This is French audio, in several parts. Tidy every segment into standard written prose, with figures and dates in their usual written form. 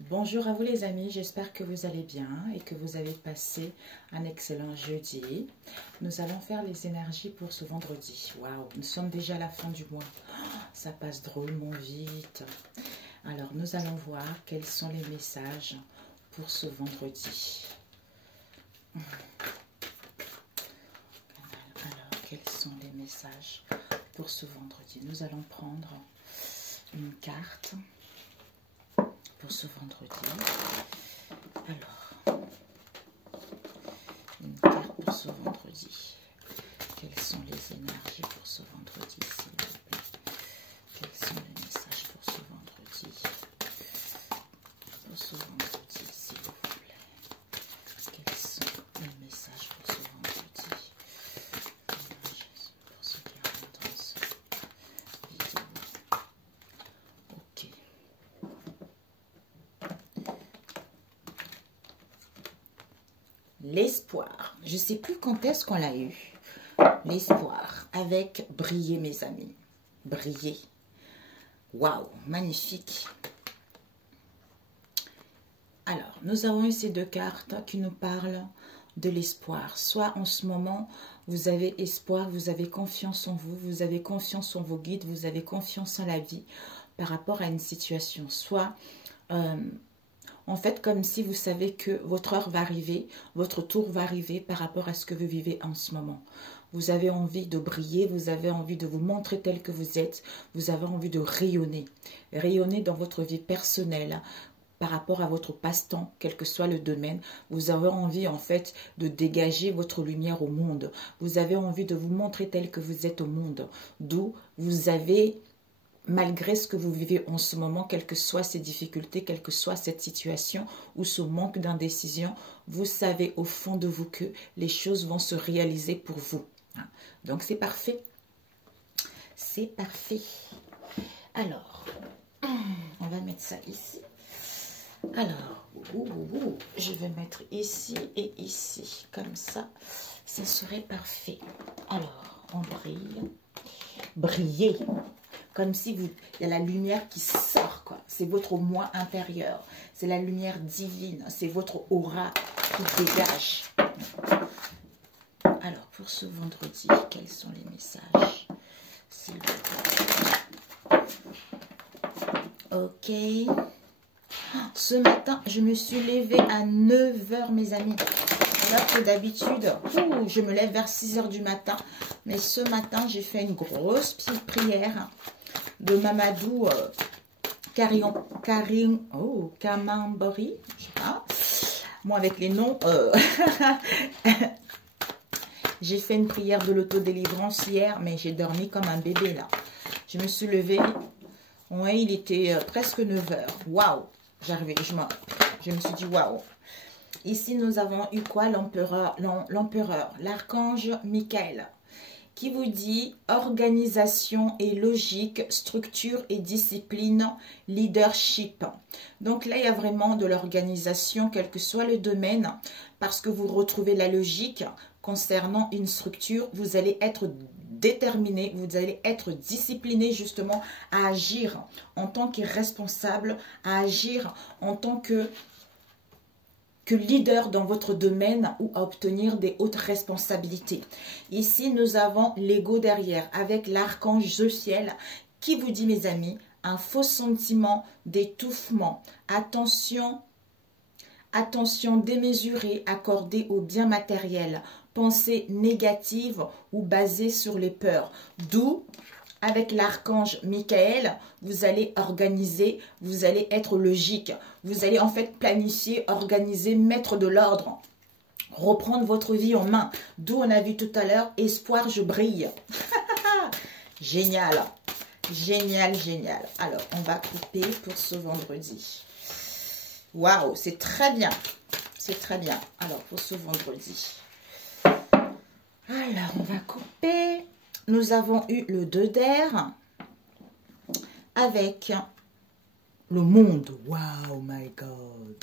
Bonjour à vous les amis, j'espère que vous allez bien et que vous avez passé un excellent jeudi. Nous allons faire les énergies pour ce vendredi. Waouh, nous sommes déjà à la fin du mois. Ça passe drôlement vite. Alors, nous allons voir quels sont les messages pour ce vendredi. Alors, quels sont les messages pour ce vendredi? Nous allons prendre une carte pour ce vendredi. Alors, une carte pour ce vendredi. Quelles sont les énergies pour ce vendredi, s'il vous plaît? Quels sont les messages pour ce vendredi? Pour ce vendredi, s'il vous plaît. Quels sont les messages pour ce vendredi? Pour ceux qui regardent cette vidéo. Ok. L'espoir. Je ne sais plus quand est-ce qu'on l'a eu. L'espoir. Avec briller, mes amis. Briller. Waouh, magnifique. Alors, nous avons eu ces deux cartes qui nous parlent de l'espoir. Soit en ce moment, vous avez espoir, vous avez confiance en vous, vous avez confiance en vos guides, vous avez confiance en la vie par rapport à une situation. Soit... en fait, comme si vous savez que votre heure va arriver, votre tour va arriver par rapport à ce que vous vivez en ce moment. Vous avez envie de briller, vous avez envie de vous montrer tel que vous êtes, vous avez envie de rayonner. Rayonner dans votre vie personnelle, par rapport à votre passe-temps, quel que soit le domaine. Vous avez envie en fait de dégager votre lumière au monde. Vous avez envie de vous montrer tel que vous êtes au monde. D'où vous avez... Malgré ce que vous vivez en ce moment, quelles que soient ces difficultés, quelle que soit cette situation ou ce manque d'indécision, vous savez au fond de vous que les choses vont se réaliser pour vous. Donc c'est parfait. C'est parfait. Alors, on va mettre ça ici. Alors, je vais mettre ici et ici. Comme ça, ça serait parfait. Alors, on brille. Briller. Comme si il y a la lumière qui sort, quoi. C'est votre moi intérieur. C'est la lumière divine. C'est votre aura qui dégage. Alors, pour ce vendredi, quels sont les messages? S'il vous plaît. Ok. Ce matin, je me suis levée à 9 h, mes amis. Alors que d'habitude, je me lève vers 6 h du matin. Mais ce matin, j'ai fait une grosse petite prière de Mamadou Kamambori, je sais pas. Moi, avec les noms, j'ai fait une prière de l'autodélivrance hier, mais j'ai dormi comme un bébé, là. Je me suis levée, ouais, il était presque 9 h. Waouh! J'arrivais, je me suis dit, waouh! Ici, nous avons eu quoi? L'empereur, l'archange Michael, qui vous dit organisation et logique, structure et discipline, leadership. Donc là, il y a vraiment de l'organisation, quel que soit le domaine, parce que vous retrouvez la logique concernant une structure. Vous allez être déterminé, vous allez être discipliné justement à agir en tant que responsable, à agir en tant que leader dans votre domaine ou à obtenir des hautes responsabilités. Ici, nous avons l'ego derrière avec l'archange Josiel qui vous dit, mes amis, un faux sentiment d'étouffement. Attention, attention démesurée accordée au bien matériel. Pensée négative ou basée sur les peurs. D'où, avec l'archange Michael, vous allez organiser, vous allez être logique. Vous allez en fait planifier, organiser, mettre de l'ordre. Reprendre votre vie en main. D'où on a vu tout à l'heure, espoir, je brille. Génial. Génial, génial. Alors, on va couper pour ce vendredi. Waouh, c'est très bien. C'est très bien. Alors, pour ce vendredi. Alors, on va couper. Nous avons eu le 2 d'air avec le monde. Wow, my God.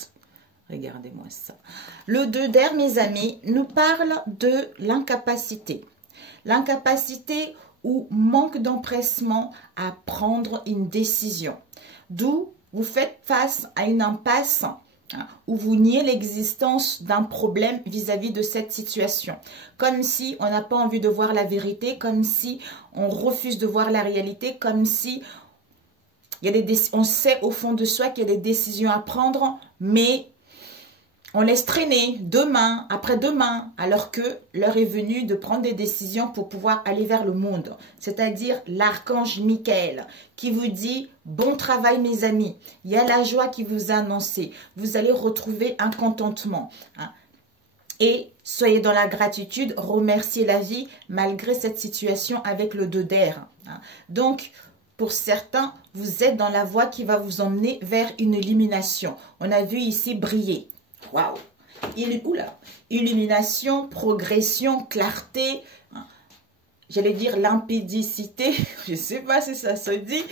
Regardez-moi ça. Le 2 d'air, mes amis, nous parle de l'incapacité. L'incapacité ou manque d'empressement à prendre une décision. D'où vous faites face à une impasse où vous niez l'existence d'un problème vis-à-vis de cette situation. Comme si on n'a pas envie de voir la vérité, comme si on refuse de voir la réalité, comme si on sait au fond de soi qu'il y a des décisions à prendre, mais on laisse traîner demain, après-demain, alors que l'heure est venue de prendre des décisions pour pouvoir aller vers le monde. C'est-à-dire l'archange Michael qui vous dit « Bon travail mes amis, il y a la joie qui vous a annoncé, vous allez retrouver un contentement. Et soyez dans la gratitude, remerciez la vie malgré cette situation avec le 2 d'air. Donc, pour certains, vous êtes dans la voie qui va vous emmener vers une illumination. On a vu ici briller. Waouh! Illumination, progression, clarté, j'allais dire limpidicité, je ne sais pas si ça se dit.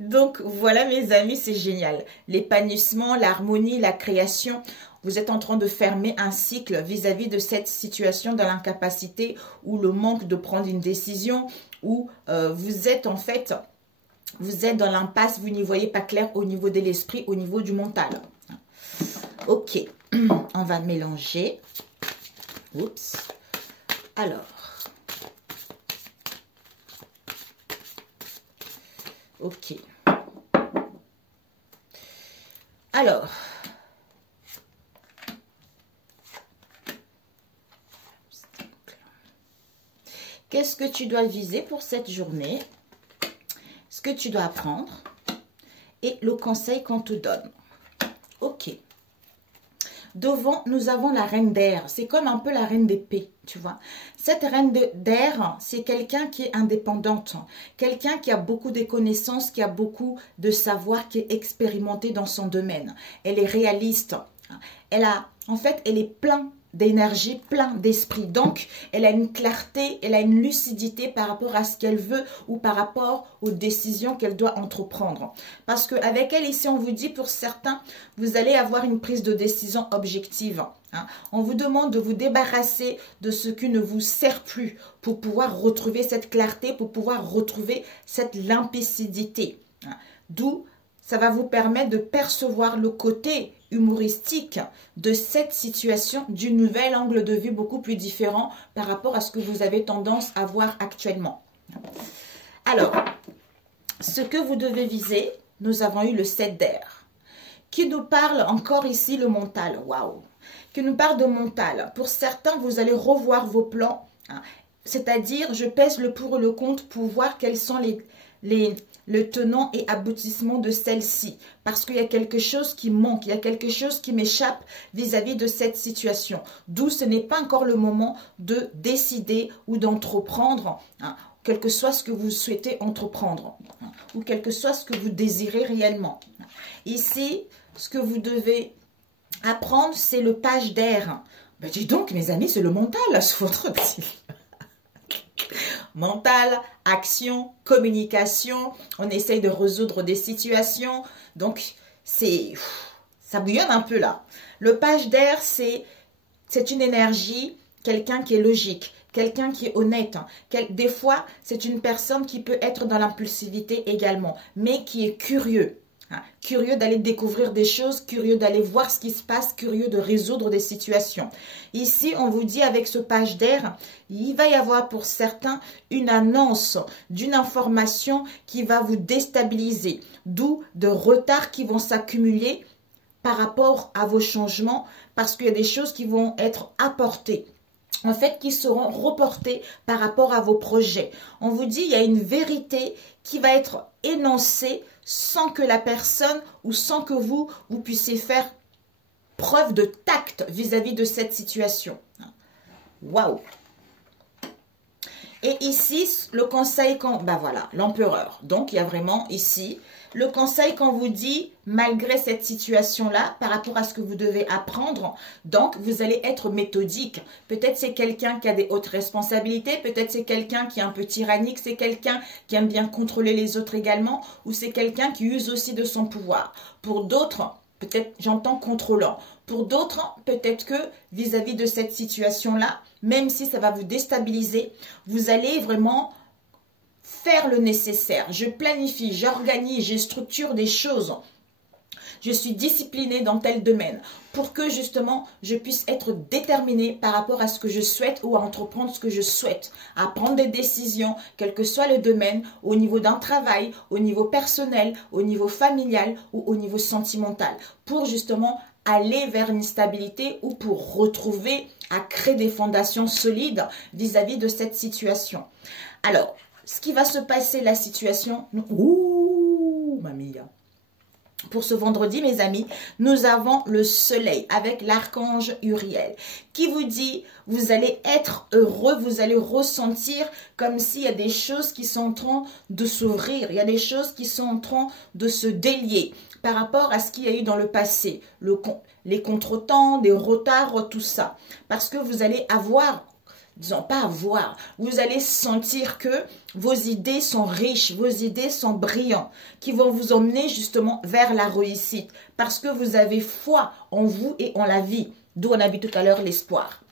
Donc voilà mes amis, c'est génial. L'épanouissement, l'harmonie, la création, vous êtes en train de fermer un cycle vis-à-vis de cette situation de l'incapacité ou le manque de prendre une décision, où vous êtes en fait, vous êtes dans l'impasse, vous n'y voyez pas clair au niveau de l'esprit, au niveau du mental. Ok, on va mélanger. Oups. Alors. Ok. Alors. Qu'est-ce que tu dois viser pour cette journée? Ce que tu dois apprendre et le conseil qu'on te donne. Ok. Devant, nous avons la reine d'air. C'est comme un peu la reine d'épée, tu vois. Cette reine d'air, c'est quelqu'un qui est indépendante. Quelqu'un qui a beaucoup de connaissances, qui a beaucoup de savoir, qui est expérimenté dans son domaine. Elle est réaliste. En fait, elle est pleine d'énergie, plein d'esprit. Donc, elle a une clarté, elle a une lucidité par rapport à ce qu'elle veut ou par rapport aux décisions qu'elle doit entreprendre. Parce qu'avec elle, ici, on vous dit, pour certains, vous allez avoir une prise de décision objective. On vous demande de vous débarrasser de ce qui ne vous sert plus pour pouvoir retrouver cette clarté, pour pouvoir retrouver cette limpidité. D'où ça va vous permettre de percevoir le côté humoristique de cette situation d'un nouvel angle de vue beaucoup plus différent par rapport à ce que vous avez tendance à voir actuellement. Alors, ce que vous devez viser, nous avons eu le 7 d'air, qui nous parle encore ici le mental, waouh, qui nous parle de mental. Pour certains, vous allez revoir vos plans, c'est-à-dire, je pèse le pour et le contre pour voir quels sont le tenant et aboutissement de celle-ci, parce qu'il y a quelque chose qui manque, il y a quelque chose qui m'échappe vis-à-vis de cette situation, d'où ce n'est pas encore le moment de décider ou d'entreprendre, quel que soit ce que vous souhaitez entreprendre, ou quel que soit ce que vous désirez réellement. Ici, ce que vous devez apprendre, c'est le page d'air. Ben, dis donc, mes amis, c'est le mental, sur votre style. Mental, action, communication, on essaye de résoudre des situations, donc ça bouillonne un peu là. Le page d'air, c'est une énergie, quelqu'un qui est logique, quelqu'un qui est honnête. Des fois, c'est une personne qui peut être dans l'impulsivité également, mais qui est curieux. Curieux d'aller découvrir des choses, curieux d'aller voir ce qui se passe, curieux de résoudre des situations. Ici, on vous dit avec ce page d'air, il va y avoir pour certains une annonce d'une information qui va vous déstabiliser, d'où de retards qui vont s'accumuler par rapport à vos changements, parce qu'il y a des choses qui vont être apportées, en fait, qui seront reportées par rapport à vos projets. On vous dit, il y a une vérité qui va être énoncée sans que la personne ou sans que vous puissiez faire preuve de tact vis-à-vis de cette situation. Waouh! Et ici, le conseil ben voilà, l'empereur. Donc, il y a vraiment ici le conseil qu'on vous dit, malgré cette situation-là, par rapport à ce que vous devez apprendre, donc vous allez être méthodique. Peut-être c'est quelqu'un qui a des hautes responsabilités, peut-être c'est quelqu'un qui est un peu tyrannique, c'est quelqu'un qui aime bien contrôler les autres également, ou c'est quelqu'un qui use aussi de son pouvoir. Pour d'autres, peut-être j'entends contrôlant. Pour d'autres, peut-être que vis-à-vis de cette situation-là, même si ça va vous déstabiliser, vous allez vraiment faire le nécessaire. Je planifie, j'organise, je structure des choses je suis disciplinée dans tel domaine pour que justement je puisse être déterminée par rapport à ce que je souhaite ou à entreprendre ce que je souhaite, à prendre des décisions, quel que soit le domaine, au niveau d'un travail, au niveau personnel, au niveau familial ou au niveau sentimental, pour justement aller vers une stabilité ou pour retrouver à créer des fondations solides vis-à-vis de cette situation. Alors, ce qui va se passer, la situation... Ouh, mamie. Pour ce vendredi, mes amis, nous avons le soleil avec l'archange Uriel qui vous dit, vous allez être heureux, vous allez ressentir comme s'il y a des choses qui sont en train de s'ouvrir, il y a des choses qui sont en train de se délier par rapport à ce qu'il y a eu dans le passé, les contretemps, des retards, tout ça. Parce que vous allez avoir... disons pas avoir, vous allez sentir que vos idées sont riches, vos idées sont brillantes, qui vont vous emmener justement vers la réussite, parce que vous avez foi en vous et en la vie, d'où on a vu tout à l'heure l'espoir.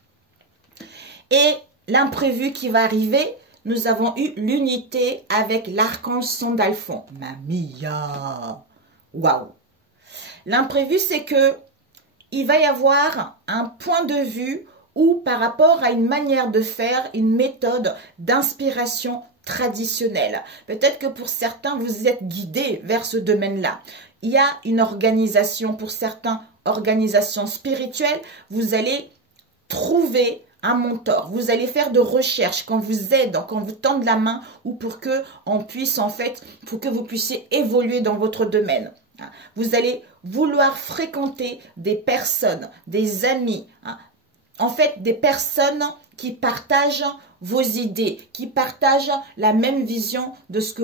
Et l'imprévu qui va arriver, nous avons eu l'unité avec l'archange Sandalphon. Mamia! Waouh! L'imprévu, c'est que il va y avoir un point de vue ou par rapport à une manière de faire, une méthode d'inspiration traditionnelle. Peut-être que pour certains, vous êtes guidés vers ce domaine-là. Il y a une organisation, pour certains, organisation spirituelle, vous allez trouver un mentor, vous allez faire de recherches quand vous aide, quand vous tendez la main ou pour que on puisse en fait, pour que vous puissiez évoluer dans votre domaine. Vous allez vouloir fréquenter des personnes, des amis, en fait, des personnes qui partagent vos idées, qui partagent la même vision de ce que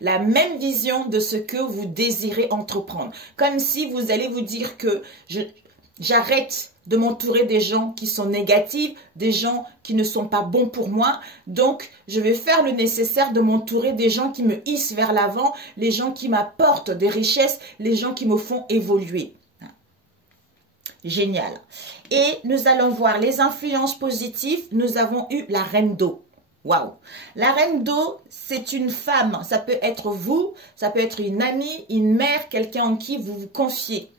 la même vision de ce que vous désirez entreprendre. Comme si vous allez vous dire que j'arrête de m'entourer des gens qui sont négatifs, des gens qui ne sont pas bons pour moi. Donc, je vais faire le nécessaire de m'entourer des gens qui me hissent vers l'avant, les gens qui m'apportent des richesses, les gens qui me font évoluer. Génial. Et nous allons voir les influences positives. Nous avons eu la reine d'eau. Waouh. La reine d'eau, c'est une femme. Ça peut être vous, ça peut être une amie, une mère, quelqu'un en qui vous vous confiez.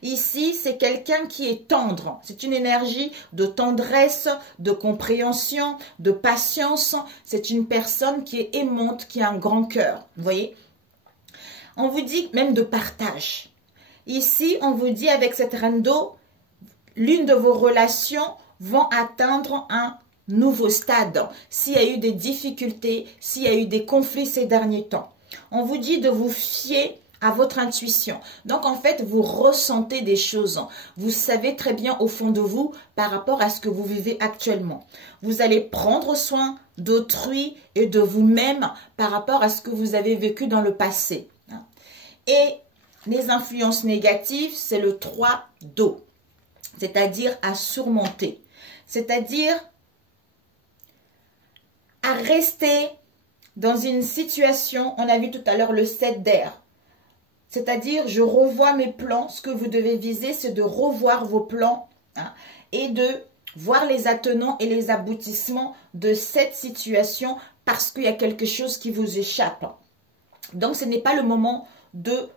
Ici, c'est quelqu'un qui est tendre. C'est une énergie de tendresse, de compréhension, de patience. C'est une personne qui est aimante, qui a un grand cœur. Vous voyez? On vous dit même de partage. Ici, on vous dit avec cette reine d'eau, l'une de vos relations vont atteindre un nouveau stade. S'il y a eu des difficultés, s'il y a eu des conflits ces derniers temps. On vous dit de vous fier à votre intuition. Donc, en fait, vous ressentez des choses. Vous savez très bien au fond de vous par rapport à ce que vous vivez actuellement. Vous allez prendre soin d'autrui et de vous-même par rapport à ce que vous avez vécu dans le passé. Et les influences négatives, c'est le 3 d'eau, c'est-à-dire à surmonter, c'est-à-dire à rester dans une situation, on a vu tout à l'heure le 7 d'air, c'est-à-dire je revois mes plans, ce que vous devez viser, c'est de revoir vos plans et de voir les attenants et les aboutissements de cette situation parce qu'il y a quelque chose qui vous échappe. Donc ce n'est pas le moment de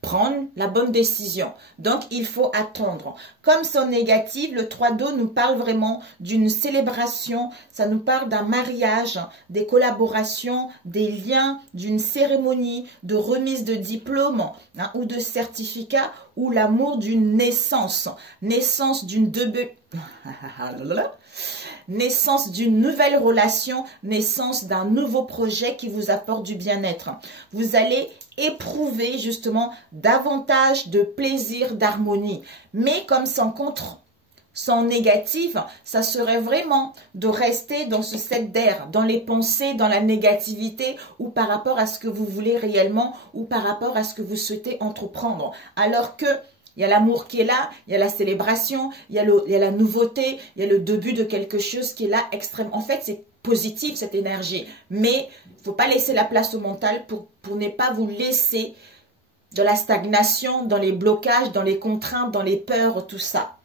prendre la bonne décision. Donc, il faut attendre. Comme son négatif, le 3 d'eau nous parle vraiment d'une célébration, ça nous parle d'un mariage, des collaborations, des liens, d'une cérémonie, de remise de diplôme ou de certificat ou l'amour d'une naissance. Naissance d'une naissance d'une nouvelle relation, naissance d'un nouveau projet qui vous apporte du bien-être. Vous allez éprouver justement davantage de plaisir, d'harmonie. Mais comme son négatif, ça serait vraiment de rester dans ce 7 d'air, dans les pensées, dans la négativité ou par rapport à ce que vous voulez réellement ou par rapport à ce que vous souhaitez entreprendre. Alors que il y a l'amour qui est là, il y a la célébration, il y a la nouveauté, il y a le début de quelque chose qui est là extrême. En fait, c'est positif cette énergie. Mais il ne faut pas laisser la place au mental pour ne pas vous laisser de la stagnation, dans les blocages, dans les contraintes, dans les peurs, tout ça.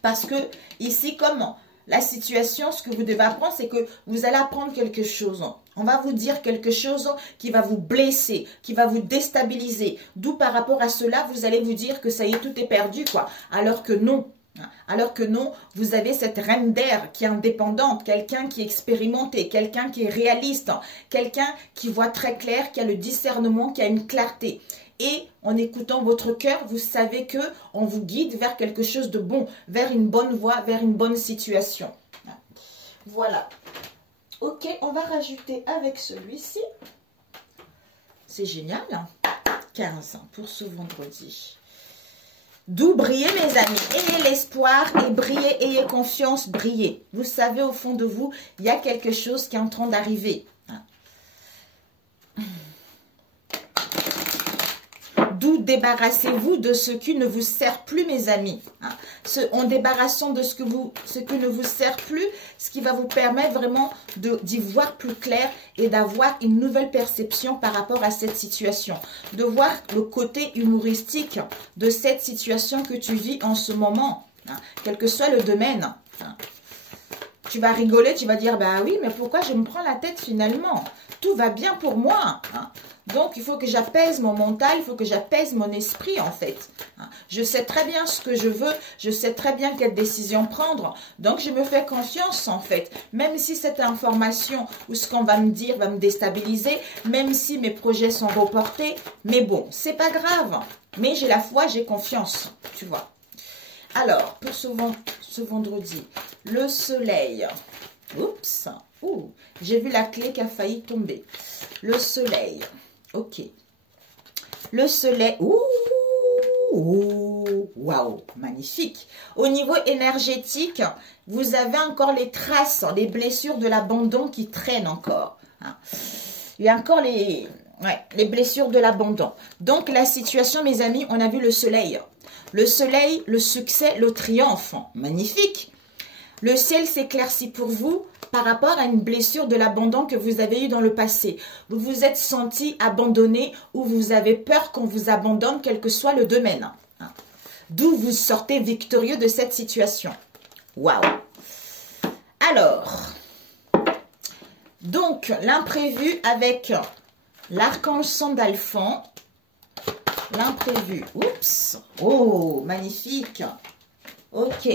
Parce que ici, comment la situation, ce que vous devez apprendre, c'est que vous allez apprendre quelque chose. On va vous dire quelque chose qui va vous blesser, qui va vous déstabiliser. D'où par rapport à cela, vous allez vous dire que ça y est, tout est perdu, quoi. Alors que non. Alors que non, vous avez cette reine d'air qui est indépendante, quelqu'un qui est expérimenté, quelqu'un qui est réaliste, quelqu'un qui voit très clair, qui a le discernement, qui a une clarté. Et en écoutant votre cœur, vous savez que on vous guide vers quelque chose de bon, vers une bonne voie, vers une bonne situation. Voilà. Ok, on va rajouter avec celui-ci. C'est génial. 15 pour ce vendredi. D'où briller, mes amis. Ayez l'espoir et brillez, ayez confiance, brillez. Vous savez, au fond de vous, il y a quelque chose qui est en train d'arriver. D'où débarrassez-vous de ce qui ne vous sert plus, mes amis. En débarrassant de ce qui ne vous sert plus, ce qui va vous permettre vraiment d'y voir plus clair et d'avoir une nouvelle perception par rapport à cette situation. De voir le côté humoristique de cette situation que tu vis en ce moment, quel que soit le domaine. Tu vas rigoler, tu vas dire, bah oui, mais pourquoi je me prends la tête finalement? Tout va bien pour moi. Donc, il faut que j'apaise mon mental, il faut que j'apaise mon esprit, en fait. Je sais très bien ce que je veux, je sais très bien quelle décision prendre. Donc, je me fais confiance, en fait. Même si cette information ou ce qu'on va me dire va me déstabiliser, même si mes projets sont reportés, mais bon, c'est pas grave. Mais j'ai la foi, j'ai confiance, tu vois. Alors, pour ce vendredi, le soleil. Oups, j'ai vu la clé qui a failli tomber. Le soleil. Ok. Le soleil. Waouh, magnifique. Au niveau énergétique, vous avez encore les traces, les blessures de l'abandon qui traînent encore. Il y a encore les blessures de l'abandon. Donc, la situation, mes amis, on a vu le soleil. Le soleil, le succès, le triomphe. Magnifique. Le ciel s'éclaircit pour vous par rapport à une blessure de l'abandon que vous avez eu dans le passé. Vous vous êtes senti abandonné ou vous avez peur qu'on vous abandonne, quel que soit le domaine. D'où vous sortez victorieux de cette situation. Waouh! Alors, donc, l'imprévu avec l'archange Sandalphon. L'imprévu. Oups! Oh, magnifique! Ok.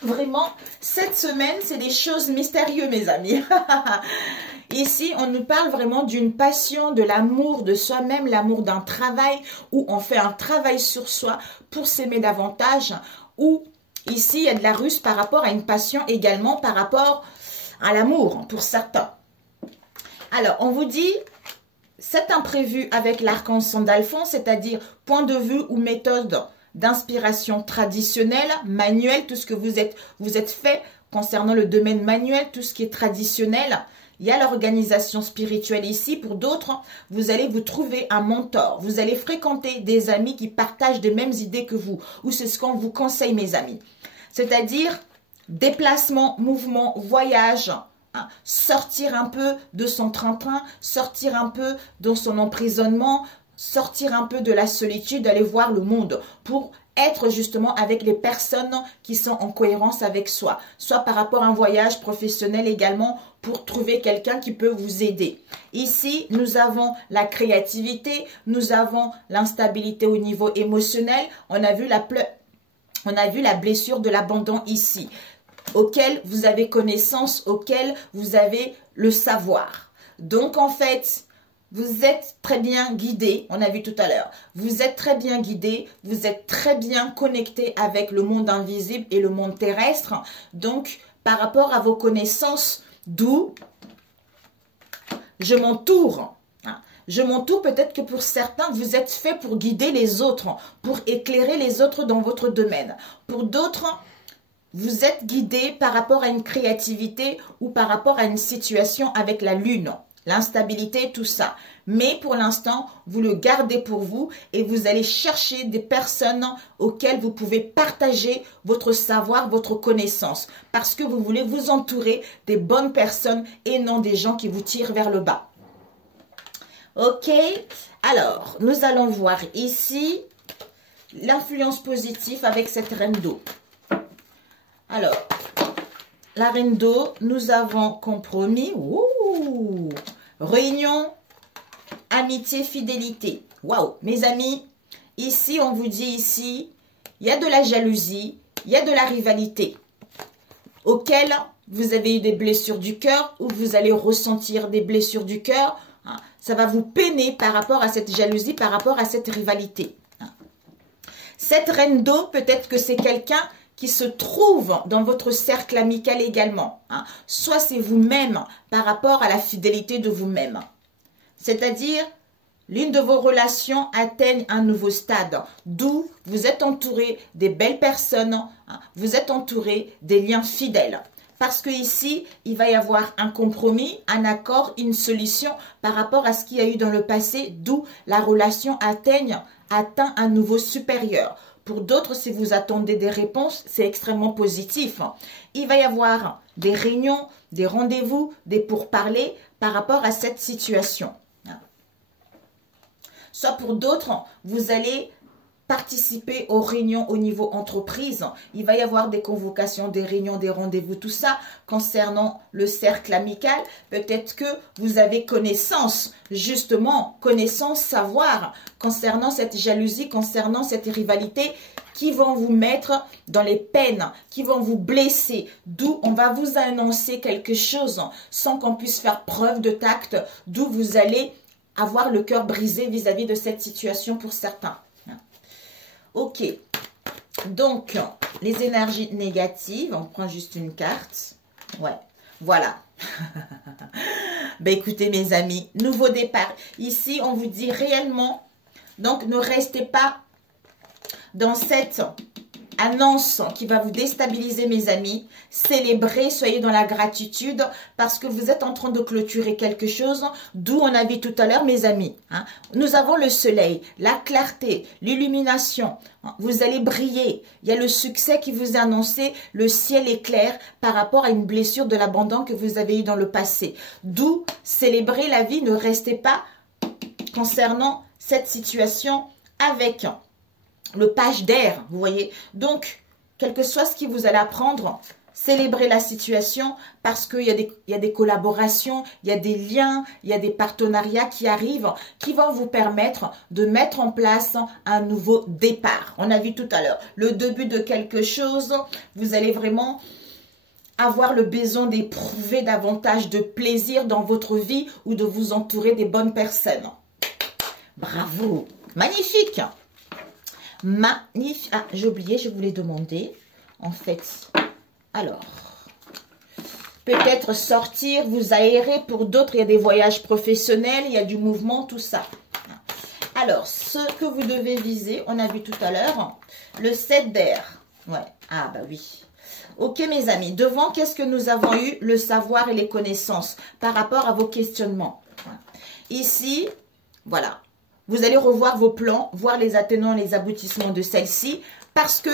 Vraiment, cette semaine, c'est des choses mystérieuses, mes amis. Ici, on nous parle vraiment d'une passion, de l'amour de soi-même, l'amour d'un travail, où on fait un travail sur soi pour s'aimer davantage, ou ici, il y a de la ruse par rapport à une passion également, par rapport à l'amour, pour certains. Alors, on vous dit, cet imprévu avec l'archange Sandalphon, c'est-à-dire point de vue ou méthode d'inspiration traditionnelle, manuelle, tout ce que vous êtes fait concernant le domaine manuel, tout ce qui est traditionnel. Il y a l'organisation spirituelle ici. Pour d'autres, vous allez vous trouver un mentor. Vous allez fréquenter des amis qui partagent les mêmes idées que vous. Ou c'est ce qu'on vous conseille, mes amis. C'est-à-dire déplacement, mouvement, voyage. Sortir un peu de son train-train, sortir un peu de son emprisonnement, sortir un peu de la solitude, aller voir le monde pour être justement avec les personnes qui sont en cohérence avec soi. Soit par rapport à un voyage professionnel également pour trouver quelqu'un qui peut vous aider. Ici, nous avons la créativité, nous avons l'instabilité au niveau émotionnel. On a vu la blessure de l'abandon ici, auquel vous avez connaissance, auquel vous avez le savoir. Donc en fait, vous êtes très bien guidé, on a vu tout à l'heure. Vous êtes très bien guidé, vous êtes très bien connecté avec le monde invisible et le monde terrestre. Donc, par rapport à vos connaissances, d'où je m'entoure. Je m'entoure, peut-être que pour certains, vous êtes fait pour guider les autres, pour éclairer les autres dans votre domaine. Pour d'autres, vous êtes guidé par rapport à une créativité ou par rapport à une situation avec la lune. L'instabilité, tout ça. Mais pour l'instant, vous le gardez pour vous et vous allez chercher des personnes auxquelles vous pouvez partager votre savoir, votre connaissance. Parce que vous voulez vous entourer des bonnes personnes et non des gens qui vous tirent vers le bas. Ok, alors, nous allons voir ici l'influence positive avec cette reine d'eau. Alors, la reine d'eau, nous avons compromis. Ouh, réunion, amitié, fidélité. Waouh, mes amis, ici, on vous dit ici, il y a de la jalousie, il y a de la rivalité, auquel vous avez eu des blessures du cœur ou vous allez ressentir des blessures du cœur. Ça va vous peiner par rapport à cette jalousie, par rapport à cette rivalité. Cette reine d'eau, peut-être que c'est quelqu'un qui se trouve dans votre cercle amical également. Soit c'est vous-même par rapport à la fidélité de vous-même. C'est-à-dire, l'une de vos relations atteigne un nouveau stade, d'où vous êtes entouré des belles personnes, vous êtes entouré des liens fidèles. Parce que ici, il va y avoir un compromis, un accord, une solution par rapport à ce qu'il y a eu dans le passé, d'où la relation atteint un niveau supérieur. Pour d'autres, si vous attendez des réponses, c'est extrêmement positif. Il va y avoir des réunions, des rendez-vous, des pourparlers par rapport à cette situation. Soit pour d'autres, vous allez participer aux réunions au niveau entreprise. Il va y avoir des convocations, des réunions, des rendez-vous, tout ça concernant le cercle amical. Peut-être que vous avez connaissance, justement, connaissance, savoir concernant cette jalousie, concernant cette rivalité qui vont vous mettre dans les peines, qui vont vous blesser. D'où on va vous annoncer quelque chose sans qu'on puisse faire preuve de tact, d'où vous allez avoir le cœur brisé vis-à-vis de cette situation pour certains. Ok, donc les énergies négatives, on prend juste une carte. Ouais, voilà. Ben écoutez mes amis, nouveau départ. Ici, on vous dit réellement, donc ne restez pas dans cette annonce qui va vous déstabiliser mes amis. Célébrez, soyez dans la gratitude parce que vous êtes en train de clôturer quelque chose, d'où on a vu tout à l'heure mes amis. Nous avons le soleil, la clarté, l'illumination. Vous allez briller. Il y a le succès qui vous est annoncé, le ciel est clair par rapport à une blessure de l'abandon que vous avez eu dans le passé. D'où célébrer la vie, ne restez pas concernant cette situation avec le page d'air, vous voyez. Donc, quel que soit ce qui vous allez apprendre, célébrez la situation parce qu'il y a des collaborations, il y a des liens, il y a des partenariats qui arrivent qui vont vous permettre de mettre en place un nouveau départ. On a vu tout à l'heure le début de quelque chose, vous allez vraiment avoir le besoin d'éprouver davantage de plaisir dans votre vie ou de vous entourer des bonnes personnes. Bravo, magnifique! Magnifique. Ah, j'ai oublié, je voulais demander. En fait, alors, peut-être sortir, vous aérer. Pour d'autres, il y a des voyages professionnels, il y a du mouvement, tout ça. Alors, ce que vous devez viser, on a vu tout à l'heure, le 7 d'air. Ouais, ah bah oui. Ok mes amis, devant, qu'est-ce que nous avons eu? Le savoir et les connaissances par rapport à vos questionnements. Ici, voilà. Vous allez revoir vos plans, voir les attenants, les aboutissements de celle-ci, parce que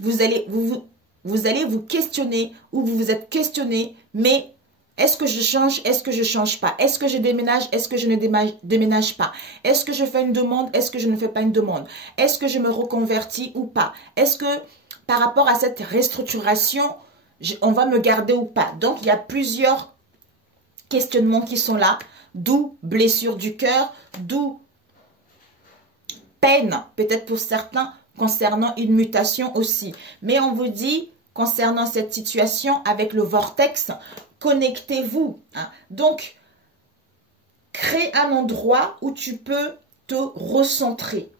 vous allez vous questionner ou vous vous êtes questionné, mais est-ce que je change, est-ce que je ne change pas? Est-ce que je déménage, est-ce que je ne déménage pas? Est-ce que je fais une demande, est-ce que je ne fais pas une demande? Est-ce que je me reconvertis ou pas? Est-ce que par rapport à cette restructuration, on va me garder ou pas? Donc, il y a plusieurs questionnements qui sont là, d'où blessure du cœur, d'où peine, peut-être pour certains, concernant une mutation aussi. Mais on vous dit, concernant cette situation avec le vortex, connectez-vous. Donc, crée un endroit où tu peux te recentrer.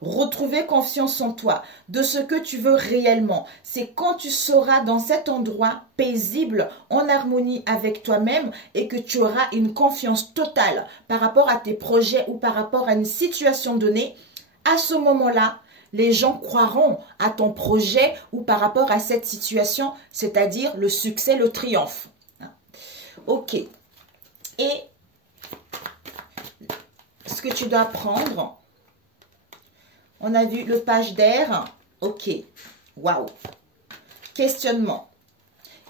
Retrouver confiance en toi, de ce que tu veux réellement. C'est quand tu seras dans cet endroit paisible, en harmonie avec toi-même et que tu auras une confiance totale par rapport à tes projets ou par rapport à une situation donnée. À ce moment-là, les gens croiront à ton projet ou par rapport à cette situation, c'est-à-dire le succès, le triomphe. Ok. Et ce que tu dois prendre, on a vu le page d'air. Ok. Waouh. Questionnement.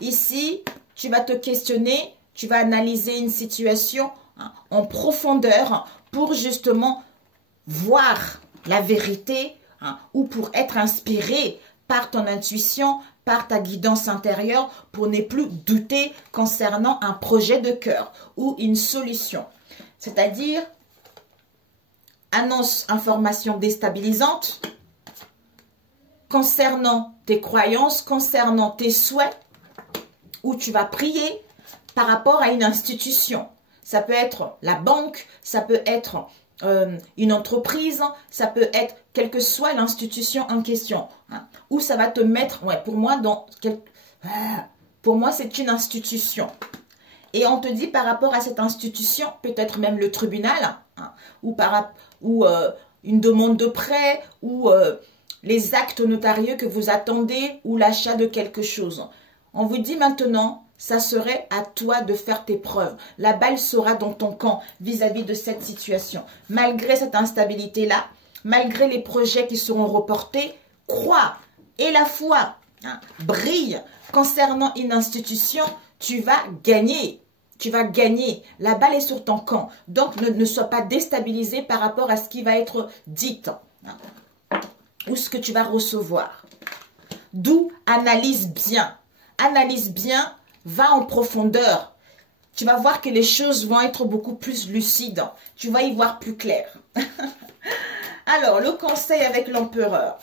Ici, tu vas te questionner, tu vas analyser une situation en profondeur pour justement voir la vérité ou pour être inspiré par ton intuition, par ta guidance intérieure pour ne plus douter concernant un projet de cœur ou une solution. C'est-à-dire, annonce, information déstabilisante concernant tes croyances, concernant tes souhaits, où tu vas prier par rapport à une institution. Ça peut être la banque, ça peut être une entreprise, ça peut être quelle que soit l'institution en question. Hein, où ça va te mettre, ouais, pour moi, c'est une institution. Et on te dit par rapport à cette institution, peut-être même le tribunal, hein, ou une demande de prêt, ou les actes notarieux que vous attendez, ou l'achat de quelque chose. On vous dit maintenant, ça serait à toi de faire tes preuves. La balle sera dans ton camp vis-à-vis de cette situation. Malgré cette instabilité-là, malgré les projets qui seront reportés, crois et la foi brille concernant une institution, tu vas gagner. Tu vas gagner. La balle est sur ton camp. Donc, ne sois pas déstabilisé par rapport à ce qui va être dit ou ce que tu vas recevoir. D'où analyse bien. Analyse bien, va en profondeur. Tu vas voir que les choses vont être beaucoup plus lucides. Tu vas y voir plus clair. Alors, le conseil avec l'empereur.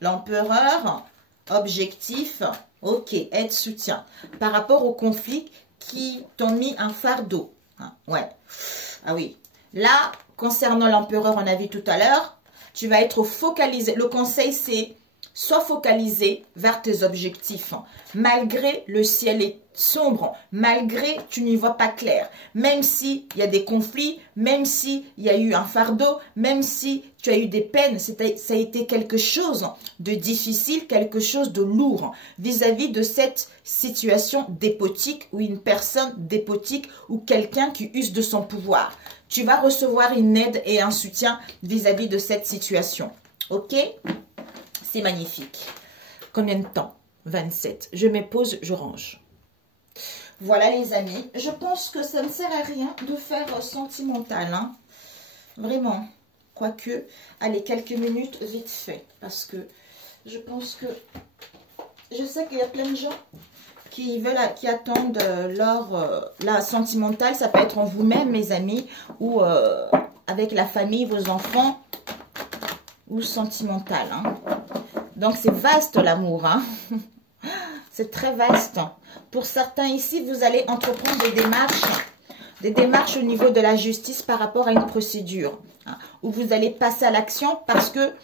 L'empereur, objectif, ok, aide, soutien. Par rapport aux conflits qui t'ont mis un fardeau. Ouais. Ah oui. Là, concernant l'empereur, on a vu tout à l'heure, tu vas être focalisé. Le conseil, c'est sois focalisé vers tes objectifs. Malgré le ciel est sombre, malgré tu n'y vois pas clair, même s'il y a des conflits, même s'il y a eu un fardeau, même si tu as eu des peines, ça a été quelque chose de difficile, quelque chose de lourd vis-à-vis de cette situation dépotique ou une personne dépotique ou quelqu'un qui use de son pouvoir. Tu vas recevoir une aide et un soutien vis-à-vis de cette situation. Ok? C'est magnifique. Combien de temps? 27. Je me pose, je range. Voilà les amis. Je pense que ça ne sert à rien de faire sentimental. Hein. Vraiment. Quoique, allez, quelques minutes vite fait. Parce que je pense que... Je sais qu'il y a plein de gens qui attendent la sentimentale. Ça peut être en vous-même, mes amis, ou avec la famille, vos enfants, ou sentimental. Hein. Donc, c'est vaste l'amour. Hein. C'est très vaste. Pour certains ici, vous allez entreprendre des démarches au niveau de la justice par rapport à une procédure. Hein, où vous allez passer à l'action parce que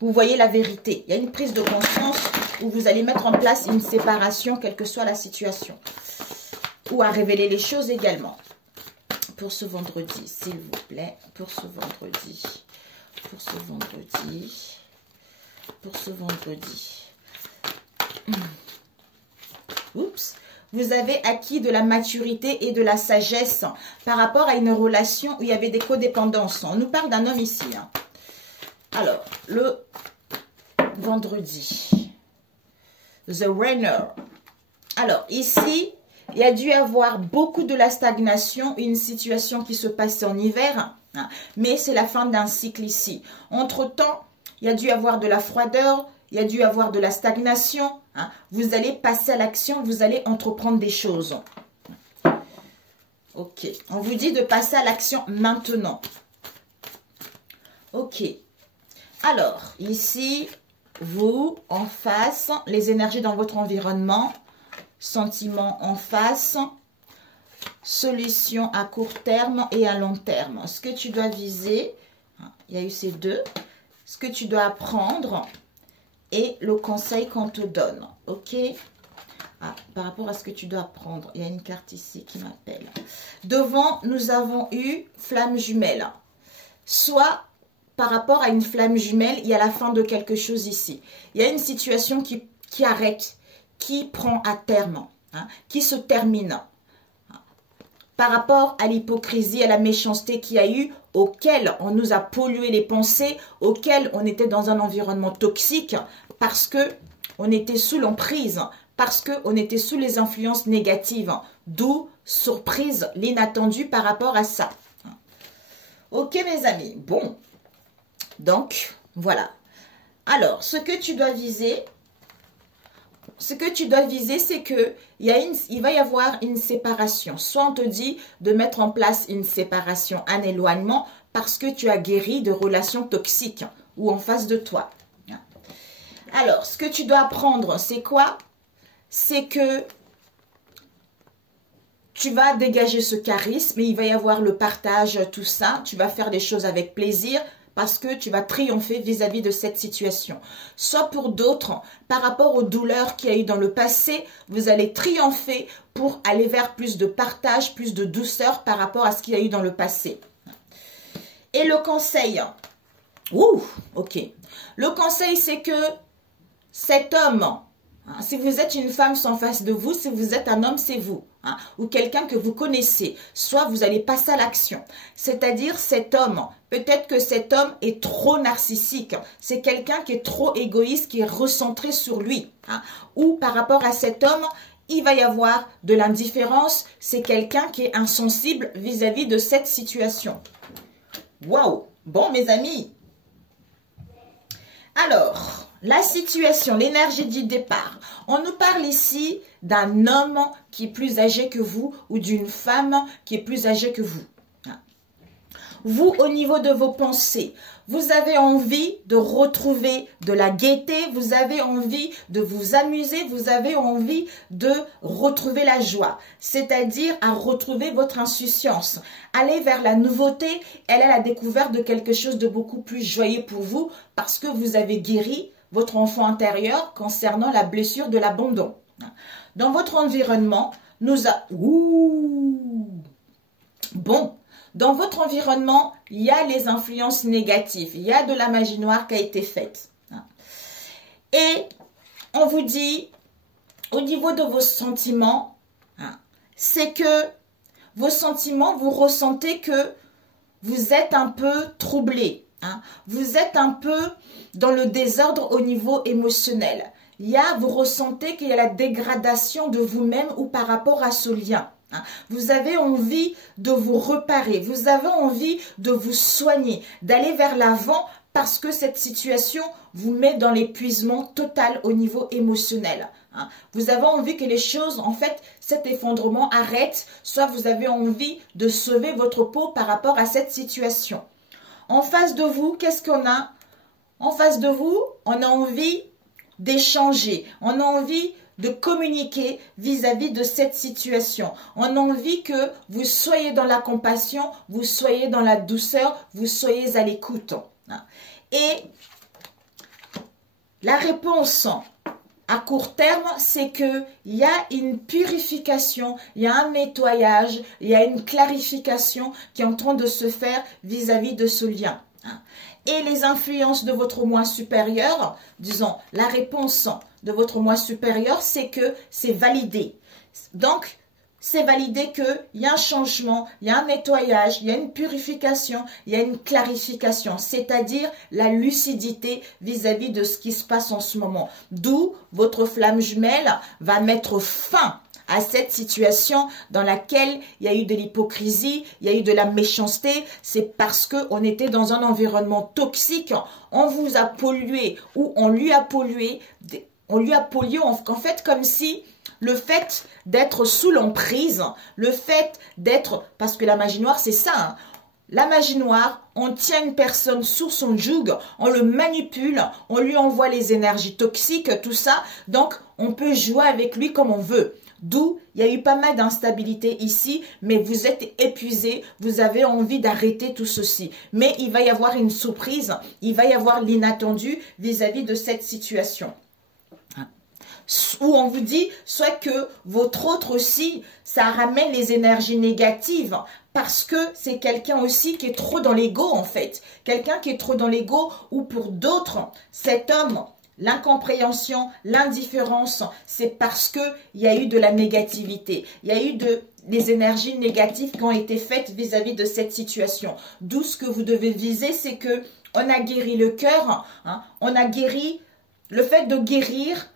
vous voyez la vérité. Il y a une prise de conscience où vous allez mettre en place une séparation, quelle que soit la situation. Ou à révéler les choses également. Pour ce vendredi, s'il vous plaît. Pour ce vendredi. Pour ce vendredi. Pour ce vendredi. Oups. Vous avez acquis de la maturité et de la sagesse par rapport à une relation où il y avait des codépendances. On nous parle d'un homme ici. Hein. Alors, le vendredi. The Rainer. Alors, ici, il y a dû y avoir beaucoup de la stagnation, une situation qui se passait en hiver. Hein, mais c'est la fin d'un cycle ici. Entre-temps, il y a dû y avoir de la froideur, il y a dû y avoir de la stagnation. Hein. Vous allez passer à l'action, vous allez entreprendre des choses. Ok. On vous dit de passer à l'action maintenant. Ok. Alors, ici, vous, en face, les énergies dans votre environnement, sentiments en face, solutions à court terme et à long terme. Ce que tu dois viser, il y a eu ces deux, ce que tu dois apprendre et le conseil qu'on te donne. Ok? Par rapport à ce que tu dois apprendre, il y a une carte ici qui m'appelle. Devant, nous avons eu flamme jumelle. Soit par rapport à une flamme jumelle, il y a la fin de quelque chose ici. Il y a une situation qui arrête, qui prend à terme, hein, qui se termine. Par rapport à l'hypocrisie, à la méchanceté qu'il y a eu, auquel on nous a pollué les pensées, auquel on était dans un environnement toxique, parce que on était sous l'emprise, parce qu'on était sous les influences négatives. D'où, surprise, l'inattendu par rapport à ça. Ok mes amis, bon. Donc, voilà. Alors, ce que tu dois viser, ce que tu dois viser, c'est que il va y avoir une séparation. Soit on te dit de mettre en place une séparation, un éloignement, parce que tu as guéri de relations toxiques ou en face de toi. Alors, ce que tu dois apprendre, c'est quoi? C'est que tu vas dégager ce charisme et il va y avoir le partage, tout ça. Tu vas faire des choses avec plaisir parce que tu vas triompher vis-à-vis de cette situation. Soit pour d'autres, par rapport aux douleurs qu'il y a eu dans le passé, vous allez triompher pour aller vers plus de partage, plus de douceur par rapport à ce qu'il y a eu dans le passé. Et le conseil, ok. Le conseil, c'est que cet homme, si vous êtes une femme, c'est en face de vous. Si vous êtes un homme, c'est vous. Ou quelqu'un que vous connaissez. Soit vous allez passer à l'action. C'est-à-dire cet homme, peut-être que cet homme est trop narcissique. C'est quelqu'un qui est trop égoïste, qui est recentré sur lui. Ou par rapport à cet homme, il va y avoir de l'indifférence. C'est quelqu'un qui est insensible vis-à-vis de cette situation. Waouh! Bon, mes amis. Alors, la situation, l'énergie du départ. On nous parle ici d'un homme qui est plus âgé que vous ou d'une femme qui est plus âgée que vous. Vous, au niveau de vos pensées, vous avez envie de retrouver de la gaieté, vous avez envie de vous amuser, vous avez envie de retrouver la joie, c'est-à-dire à retrouver votre insouciance. Aller vers la nouveauté, elle est la découverte de quelque chose de beaucoup plus joyeux pour vous parce que vous avez guéri votre enfant intérieur concernant la blessure de l'abandon. Dans votre environnement, dans votre environnement, il y a les influences négatives. Il y a de la magie noire qui a été faite. Et on vous dit, au niveau de vos sentiments, c'est que vos sentiments, vous ressentez que vous êtes un peu troublé. Vous êtes un peu dans le désordre au niveau émotionnel. Vous ressentez qu'il y a la dégradation de vous-même ou par rapport à ce lien. Vous avez envie de vous réparer, vous avez envie de vous soigner, d'aller vers l'avant parce que cette situation vous met dans l'épuisement total au niveau émotionnel. Vous avez envie que les choses, en fait, cet effondrement arrête, soit vous avez envie de sauver votre peau par rapport à cette situation. En face de vous, qu'est-ce qu'on a? En face de vous, on a envie d'échanger, on a envie de communiquer vis-à-vis de cette situation. On a envie que vous soyez dans la compassion, vous soyez dans la douceur, vous soyez à l'écoute. Et la réponse à court terme, c'est qu'il y a une purification, il y a un nettoyage, il y a une clarification qui est en train de se faire vis-à-vis de ce lien. Et les influences de votre moi supérieur, disons, la réponse de votre moi supérieur, c'est que c'est validé. Donc, c'est validé qu'il y a un changement, il y a un nettoyage, il y a une purification, il y a une clarification, c'est-à-dire la lucidité vis-à-vis de ce qui se passe en ce moment. D'où votre flamme jumelle va mettre fin à cette situation dans laquelle il y a eu de l'hypocrisie, il y a eu de la méchanceté. C'est parce qu'on était dans un environnement toxique, on vous a pollué ou on lui a pollué, en fait comme si le fait d'être sous l'emprise, le fait d'être, parce que la magie noire c'est ça, la magie noire, on tient une personne sous son joug, on le manipule, on lui envoie les énergies toxiques, tout ça, donc on peut jouer avec lui comme on veut. D'où il y a eu pas mal d'instabilité ici, mais vous êtes épuisé, vous avez envie d'arrêter tout ceci. Mais il va y avoir une surprise, il va y avoir l'inattendu vis-à-vis de cette situation. Où on vous dit, soit que votre autre aussi, ça ramène les énergies négatives, parce que c'est quelqu'un aussi qui est trop dans l'ego en fait. Quelqu'un qui est trop dans l'ego, ou pour d'autres, cet homme, l'incompréhension, l'indifférence, c'est parce qu'il y a eu de la négativité. Il y a eu des énergies négatives qui ont été faites vis-à-vis de cette situation. D'où ce que vous devez viser, c'est que on a guéri le cœur, on a guéri le fait de guérir.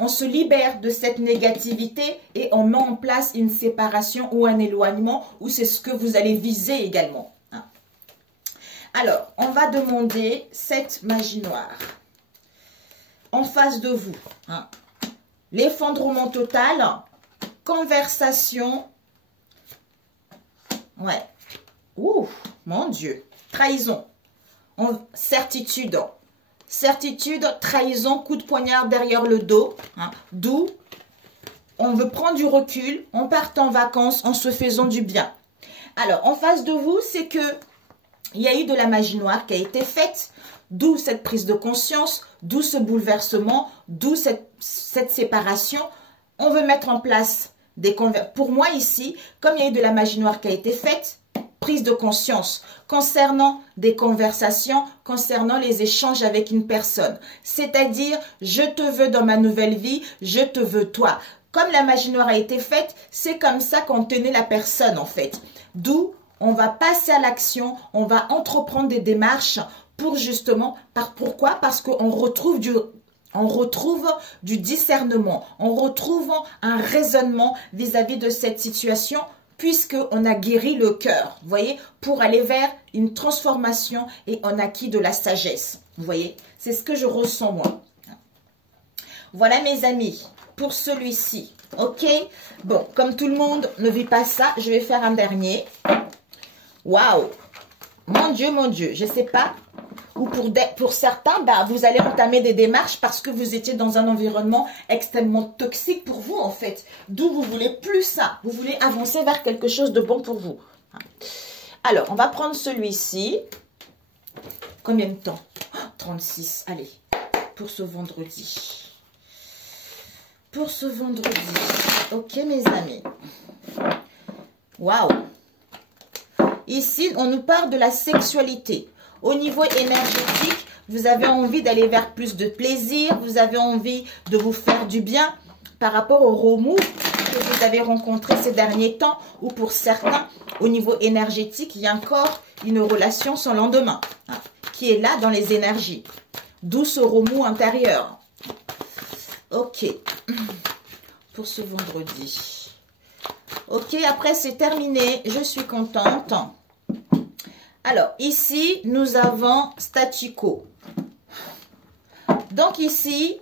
On se libère de cette négativité et on met en place une séparation ou un éloignement où c'est ce que vous allez viser également. Alors, on va demander cette magie noire en face de vous. l'effondrement total, conversation, ouais, ouh, mon Dieu, trahison, certitude, trahison, coup de poignard derrière le dos, hein, d'où on veut prendre du recul, on part en vacances en se faisant du bien. Alors, en face de vous, c'est que il y a eu de la magie noire qui a été faite, d'où cette prise de conscience, d'où ce bouleversement, d'où cette séparation. On veut mettre en place des conversations. Pour moi ici, comme il y a eu de la magie noire qui a été faite, prise de conscience concernant des conversations, concernant les échanges avec une personne. C'est-à-dire, je te veux dans ma nouvelle vie, je te veux toi. Comme la magie noire a été faite, c'est comme ça qu'on tenait la personne en fait. D'où on va passer à l'action, on va entreprendre des démarches pour justement, pourquoi? Parce qu'on retrouve du discernement, on retrouve un raisonnement vis-à-vis de cette situation puisqu'on a guéri le cœur, vous voyez, pour aller vers une transformation et on acquis de la sagesse, vous voyez, c'est ce que je ressens moi. Voilà mes amis, pour celui-ci, ok? Bon, comme tout le monde ne vit pas ça, je vais faire un dernier. Waouh! Mon Dieu, je ne sais pas. Ou pour certains, bah, vous allez entamer des démarches parce que vous étiez dans un environnement extrêmement toxique pour vous, en fait. D'où vous voulez plus ça. Vous voulez avancer vers quelque chose de bon pour vous. Alors, on va prendre celui-ci. Combien de temps? 36. Allez, pour ce vendredi. Pour ce vendredi. Ok, mes amis. Waouh! Ici, on nous parle de la sexualité. Au niveau énergétique, vous avez envie d'aller vers plus de plaisir, vous avez envie de vous faire du bien par rapport aux remous que vous avez rencontrés ces derniers temps, ou pour certains, au niveau énergétique, il y a encore une relation sans lendemain, hein, qui est là dans les énergies. D'où ce remous intérieur. Ok, pour ce vendredi. Ok, après c'est terminé, je suis contente. Alors, ici, nous avons statu quo. Donc ici,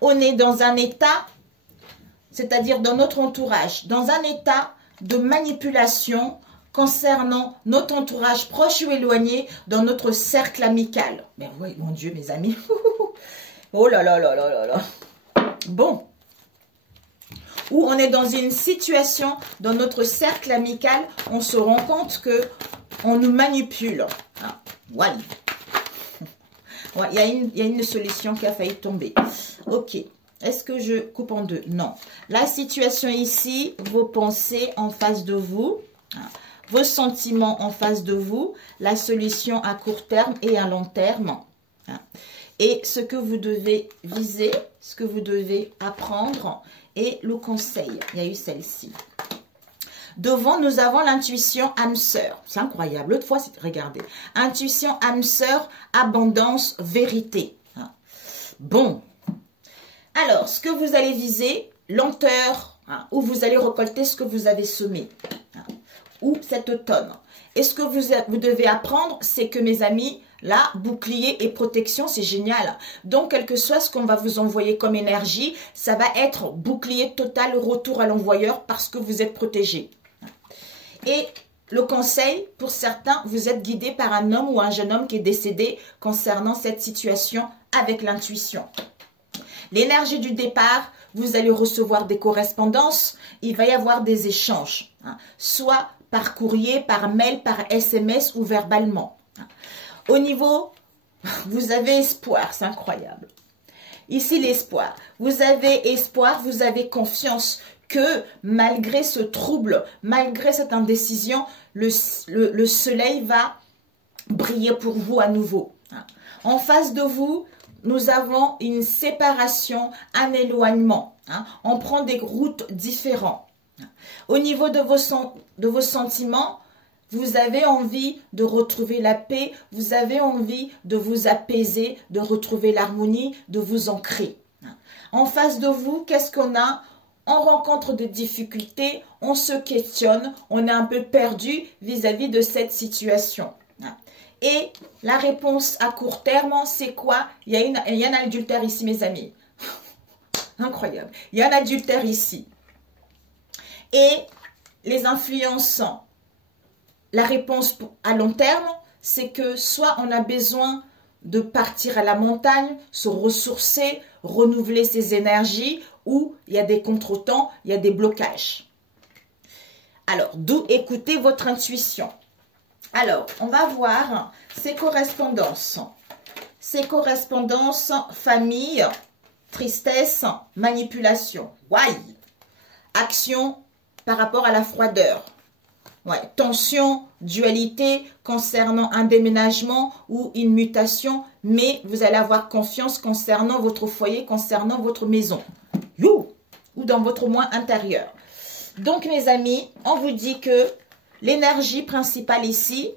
on est dans un état, c'est-à-dire dans notre entourage, dans un état de manipulation concernant notre entourage proche ou éloigné dans notre cercle amical. Mais oui, mon Dieu, mes amis. Oh là là là là là là. Bon. Où on est dans une situation, dans notre cercle amical, on se rend compte que on nous manipule. Ah, voilà. Ouais, il y a une solution qui a failli tomber. Ok. Est-ce que je coupe en deux? Non. La situation ici, vos pensées en face de vous, vos sentiments en face de vous, la solution à court terme et à long terme. Et ce que vous devez viser, ce que vous devez apprendre et le conseil. Il y a eu celle-ci. Devant, nous avons l'intuition âme sœur. C'est incroyable. L'autre fois, regardez. Intuition âme sœur, abondance, vérité. Bon. Alors, ce que vous allez viser, lenteur, où vous allez récolter ce que vous avez semé. Ou cet automne. Et ce que vous devez apprendre, c'est que mes amis, là, bouclier et protection, c'est génial. Donc, quel que soit ce qu'on va vous envoyer comme énergie, ça va être bouclier total, retour à l'envoyeur parce que vous êtes protégé. Et le conseil, pour certains, vous êtes guidé par un homme ou un jeune homme qui est décédé concernant cette situation avec l'intuition. L'énergie du départ, vous allez recevoir des correspondances, il va y avoir des échanges, soit par courrier, par mail, par SMS ou verbalement. Au niveau, vous avez espoir, c'est incroyable. Ici, l'espoir. Vous avez espoir, vous avez confiance que malgré ce trouble, malgré cette indécision, le soleil va briller pour vous à nouveau. En face de vous, nous avons une séparation, un éloignement. On prend des routes différentes. Au niveau de vos sentiments, vous avez envie de retrouver la paix, vous avez envie de vous apaiser, de retrouver l'harmonie, de vous ancrer. En face de vous, qu'est-ce qu'on a? On rencontre des difficultés, on se questionne, on est un peu perdu vis-à-vis de cette situation. Et la réponse à court terme, c'est quoi? Il y a un adultère ici, mes amis. Incroyable. Il y a un adultère ici. Et les influences, la réponse à long terme, c'est que soit on a besoin de partir à la montagne, se ressourcer, renouveler ses énergies, ou il y a des contretemps, il y a des blocages. Alors, d'où écoutez votre intuition. Alors, on va voir ces correspondances. Ces correspondances, famille, tristesse, manipulation. Why? Action par rapport à la froideur. Ouais, tension, dualité concernant un déménagement ou une mutation, mais vous allez avoir confiance concernant votre foyer, concernant votre maison. You! Ou dans votre moi intérieur. Donc, mes amis, on vous dit que l'énergie principale ici,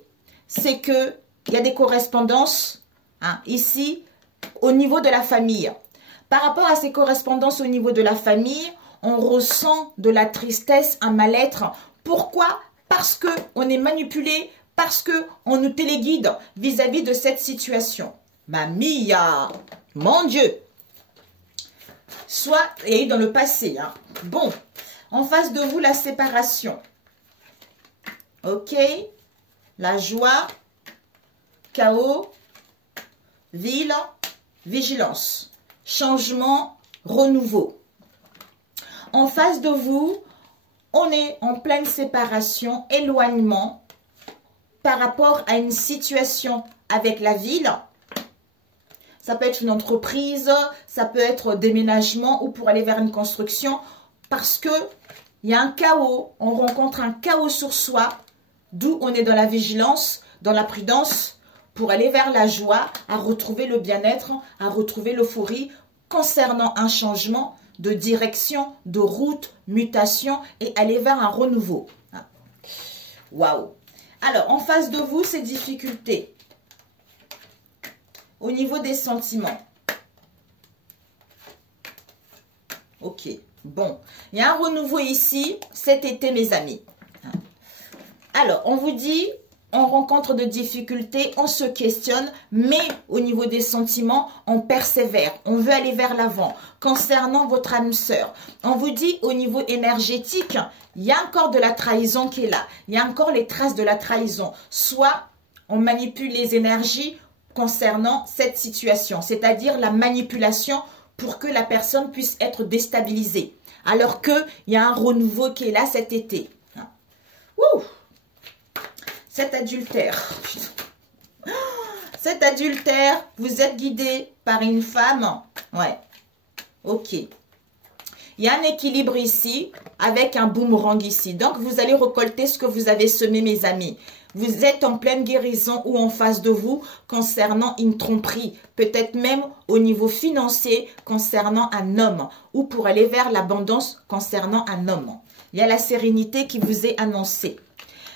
c'est qu'il y a des correspondances ici au niveau de la famille. Par rapport à ces correspondances au niveau de la famille, on ressent de la tristesse, un mal-être. Pourquoi? Parce qu'on est manipulé, parce qu'on nous téléguide vis-à-vis de cette situation. Mamia, mon Dieu! Soit, il y a eu dans le passé. Bon, en face de vous, la séparation. Ok, la joie, chaos, ville, vigilance, changement, renouveau. En face de vous, on est en pleine séparation, éloignement par rapport à une situation avec la ville. Ça peut être une entreprise, ça peut être déménagement ou pour aller vers une construction parce que il y a un chaos, on rencontre un chaos sur soi, d'où on est dans la vigilance, dans la prudence pour aller vers la joie, à retrouver le bien-être, à retrouver l'euphorie concernant un changement de direction, de route, mutation et aller vers un renouveau. Waouh! Alors, en face de vous, ces difficultés. Au niveau des sentiments. Ok, bon. Il y a un renouveau ici, cet été, mes amis. Alors, on vous dit, on rencontre de difficultés, on se questionne, mais au niveau des sentiments, on persévère, on veut aller vers l'avant. Concernant votre âme sœur, on vous dit au niveau énergétique, il y a encore de la trahison qui est là. Il y a encore les traces de la trahison. Soit on manipule les énergies concernant cette situation, c'est-à-dire la manipulation pour que la personne puisse être déstabilisée. Alors qu'il y a un renouveau qui est là cet été. Ouh! Cet adultère. Cet adultère, vous êtes guidé par une femme. Ouais. Ok. Il y a un équilibre ici avec un boomerang ici. Donc, vous allez récolter ce que vous avez semé, mes amis. Vous êtes en pleine guérison ou en face de vous concernant une tromperie. Peut-être même au niveau financier concernant un homme. Ou pour aller vers l'abondance concernant un homme. Il y a la sérénité qui vous est annoncée.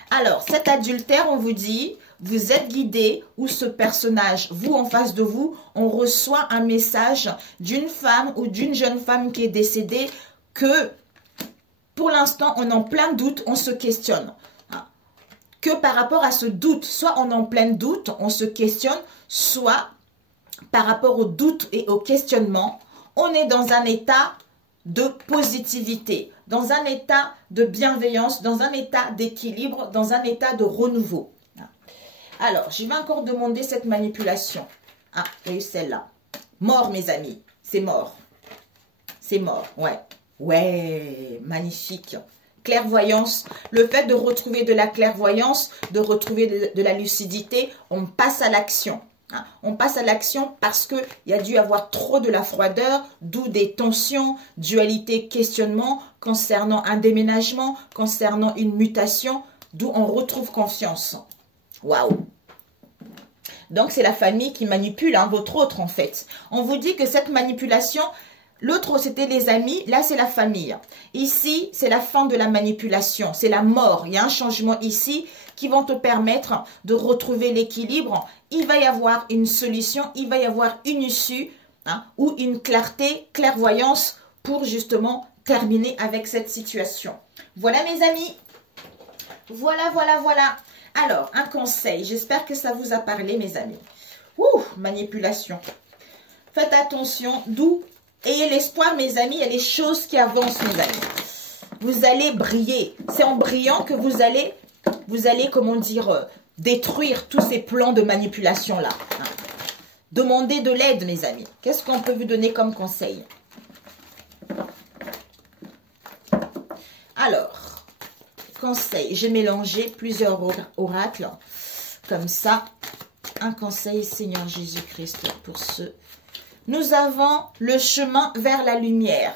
Alors, cet adultère, on vous dit, vous êtes guidé ou ce personnage, vous en face de vous, on reçoit un message d'une femme ou d'une jeune femme qui est décédée que pour l'instant, on est en plein doute, on se questionne. Que par rapport à ce doute, soit on est en plein doute, on se questionne, soit par rapport au doute et au questionnement, on est dans un état de positivité, dans un état de bienveillance, dans un état d'équilibre, dans un état de renouveau. Alors, je vais encore demander cette manipulation. Ah, il y a eu celle-là. Mort, mes amis. C'est mort. C'est mort, ouais. Ouais, magnifique. Clairvoyance. Le fait de retrouver de la clairvoyance, de retrouver de la lucidité, on passe à l'action. On passe à l'action parce qu'il y a dû avoir trop de la froideur, d'où des tensions, dualité, questionnement concernant un déménagement, concernant une mutation, d'où on retrouve confiance. Waouh! Donc, c'est la famille qui manipule, votre autre en fait. On vous dit que cette manipulation, l'autre c'était les amis, là c'est la famille. Ici, c'est la fin de la manipulation, c'est la mort. Il y a un changement ici qui vont te permettre de retrouver l'équilibre. Il va y avoir une solution, il va y avoir une issue ou une clarté, clairvoyance pour justement terminer avec cette situation. Voilà mes amis. Voilà, voilà, voilà. Alors, un conseil. J'espère que ça vous a parlé mes amis. Ouh, manipulation. Faites attention, d'où Ayez l'espoir, mes amis, il y a des choses qui avancent, mes amis. Vous allez briller. C'est en brillant que vous allez, comment dire, détruire tous ces plans de manipulation-là. Demandez de l'aide, mes amis. Qu'est-ce qu'on peut vous donner comme conseil? Alors, conseil. J'ai mélangé plusieurs oracles. Comme ça, un conseil, Seigneur Jésus-Christ, pour ceux. Nous avons le chemin vers la lumière.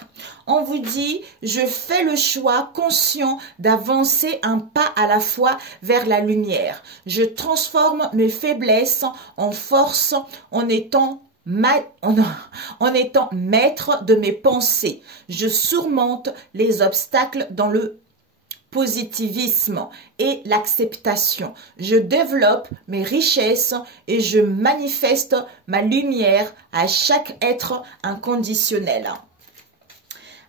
On vous dit, je fais le choix conscient d'avancer un pas à la fois vers la lumière. Je transforme mes faiblesses en force en étant maître de mes pensées. Je surmonte les obstacles dans le positivisme et l'acceptation. Je développe mes richesses et je manifeste ma lumière à chaque être inconditionnel.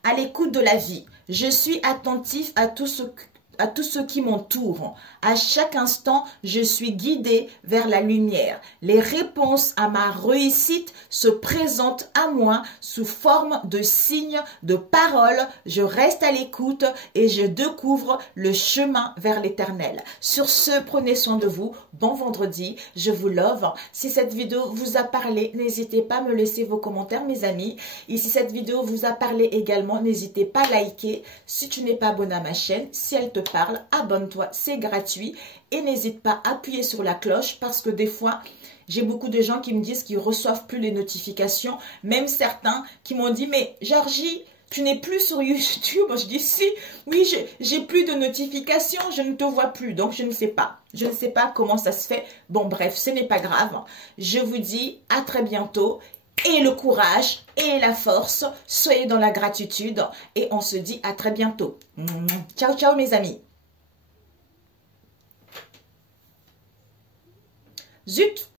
À l'écoute de la vie, je suis attentif à tout ce qui m'entoure. À chaque instant, je suis guidé vers la lumière. Les réponses à ma réussite se présentent à moi sous forme de signes, de paroles. Je reste à l'écoute et je découvre le chemin vers l'éternel. Sur ce, prenez soin de vous. Bon vendredi, je vous love. Si cette vidéo vous a parlé, n'hésitez pas à me laisser vos commentaires, mes amis. Et si cette vidéo vous a parlé également, n'hésitez pas à liker. Si tu n'es pas abonné à ma chaîne, si elle te parle, abonne-toi, c'est gratuit. Et n'hésite pas à appuyer sur la cloche parce que des fois, j'ai beaucoup de gens qui me disent qu'ils ne reçoivent plus les notifications. Même certains qui m'ont dit, mais Georgie, tu n'es plus sur YouTube. Je dis, si, oui, j'ai plus de notifications, je ne te vois plus. Donc, je ne sais pas. Je ne sais pas comment ça se fait. Bon, bref, ce n'est pas grave. Je vous dis à très bientôt. Et le courage et la force, soyez dans la gratitude. Et on se dit à très bientôt. Ciao, ciao, mes amis. Zut!